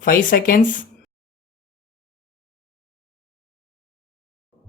5 seconds.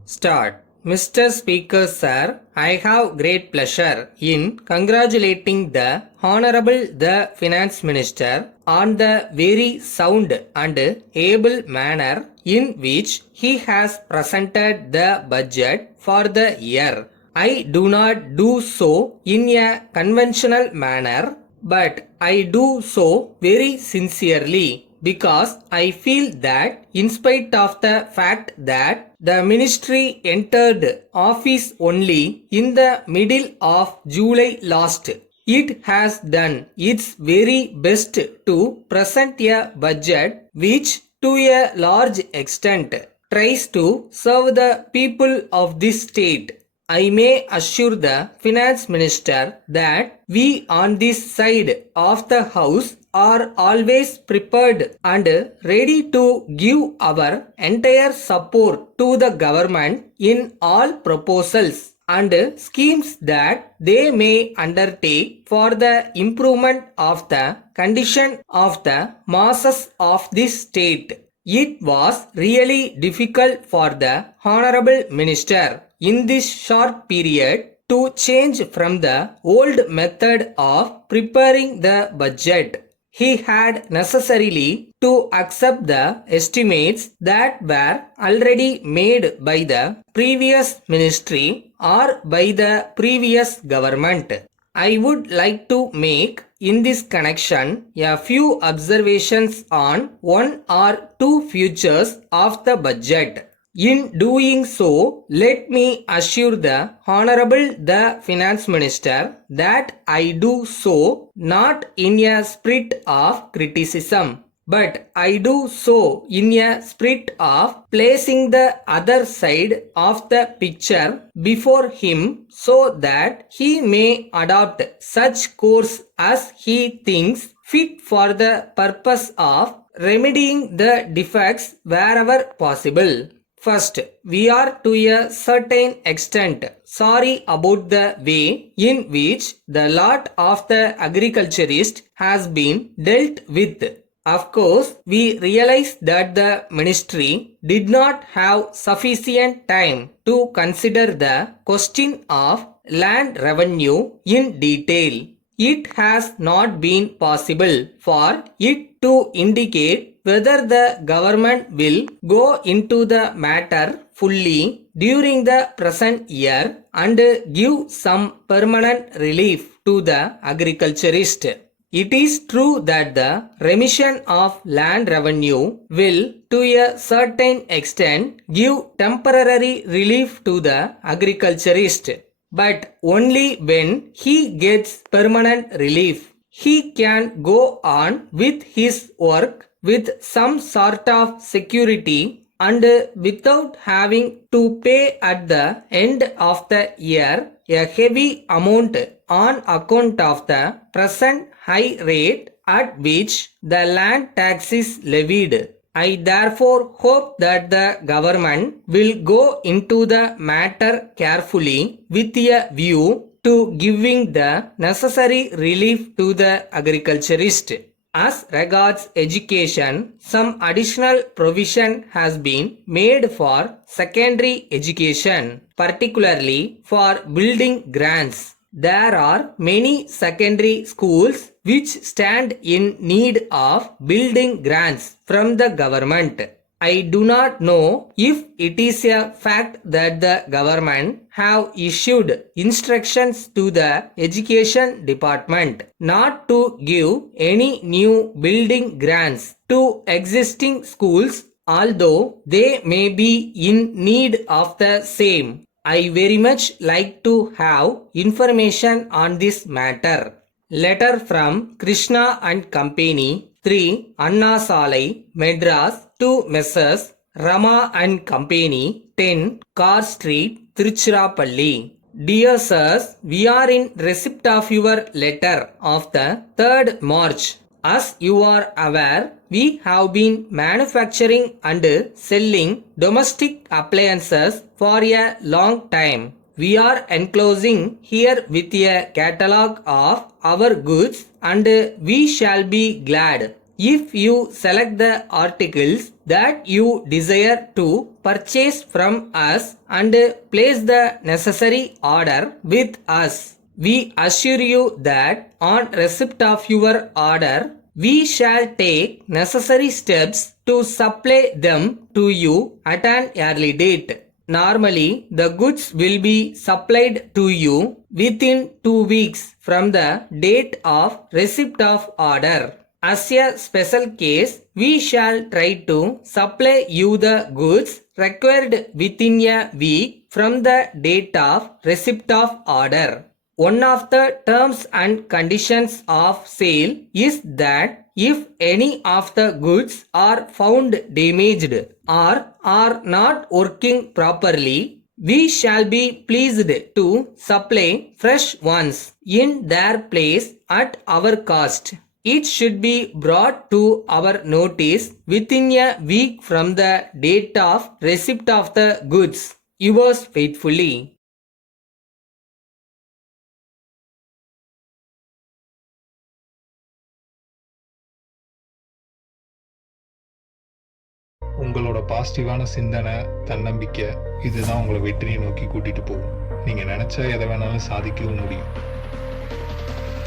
Start. Mr. Speaker Sir, I have great pleasure in congratulating the Honorable the Finance Minister on the very sound and able manner in which he has presented the budget for the year. I do not do so in a conventional manner, but I do so very sincerely because I feel that in spite of the fact that the ministry entered office only in the middle of July last, it has done its very best to present a budget which to a large extent tries to serve the people of this state. I may assure the finance minister that we on this side of the house are always prepared and ready to give our entire support to the government in all proposals and schemes that they may undertake for the improvement of the condition of the masses of this state. It was really difficult for the Honorable Minister in this short period to change from the old method of preparing the budget. He had necessarily to accept the estimates that were already made by the previous ministry or by the previous government. I would like to make in this connection a few observations on one or two features of the budget. In doing so, let me assure the Honorable the Finance Minister that I do so not in a spirit of criticism, but I do so in a spirit of placing the other side of the picture before him so that he may adopt such course as he thinks fit for the purpose of remedying the defects wherever possible. First, we are to a certain extent sorry about the way in which the lot of the agriculturist has been dealt with. Of course, we realize that the ministry did not have sufficient time to consider the question of land revenue in detail. It has not been possible for it to indicate whether the government will go into the matter fully during the present year and give some permanent relief to the agriculturist. It is true that the remission of land revenue will to a certain extent give temporary relief to the agriculturist, but only when he gets permanent relief. He can go on with his work with some sort of security and without having to pay at the end of the year a heavy amount on account of the present high rate at which the land tax is levied. I therefore hope that the government will go into the matter carefully with a view to giving the necessary relief to the agriculturist. As regards education, some additional provision has been made for secondary education, particularly for building grants. There are many secondary schools which stand in need of building grants from the government. I do not know if it is a fact that the government have issued instructions to the education department not to give any new building grants to existing schools, although they may be in need of the same. I very much like to have information on this matter. Letter from Krishna and Company, 3 Anna Salai, Madras, to Messrs. Rama and Company, 10 Car Street, Tiruchirappalli. Dear sirs, we are in receipt of your letter of the 3rd March. As you are aware, we have been manufacturing and selling domestic appliances for a long time. We are enclosing here with a catalogue of our goods and we shall be glad If you select the articles that you desire to purchase from us and place the necessary order with us, we assure you that on receipt of your order, we shall take necessary steps to supply them to you at an early date. Normally, the goods will be supplied to you within 2 weeks from the date of receipt of order. As a special case, we shall try to supply you the goods required within a week from the date of receipt of order. One of the terms and conditions of sale is that if any of the goods are found damaged or are not working properly, we shall be pleased to supply fresh ones in their place at our cost. It should be brought to our notice within a week from the date of receipt of the goods. Yours faithfully. உங்களோட பாசிட்டிவான சிந்தனை, தன்னம்பிக்கை இதுதான் உங்களை வெற்றியை நோக்கி கூட்டிட்டு போகும். நீங்க நினைச்சா எதை வேணாலும் சாதிக்கவும் முடியும்.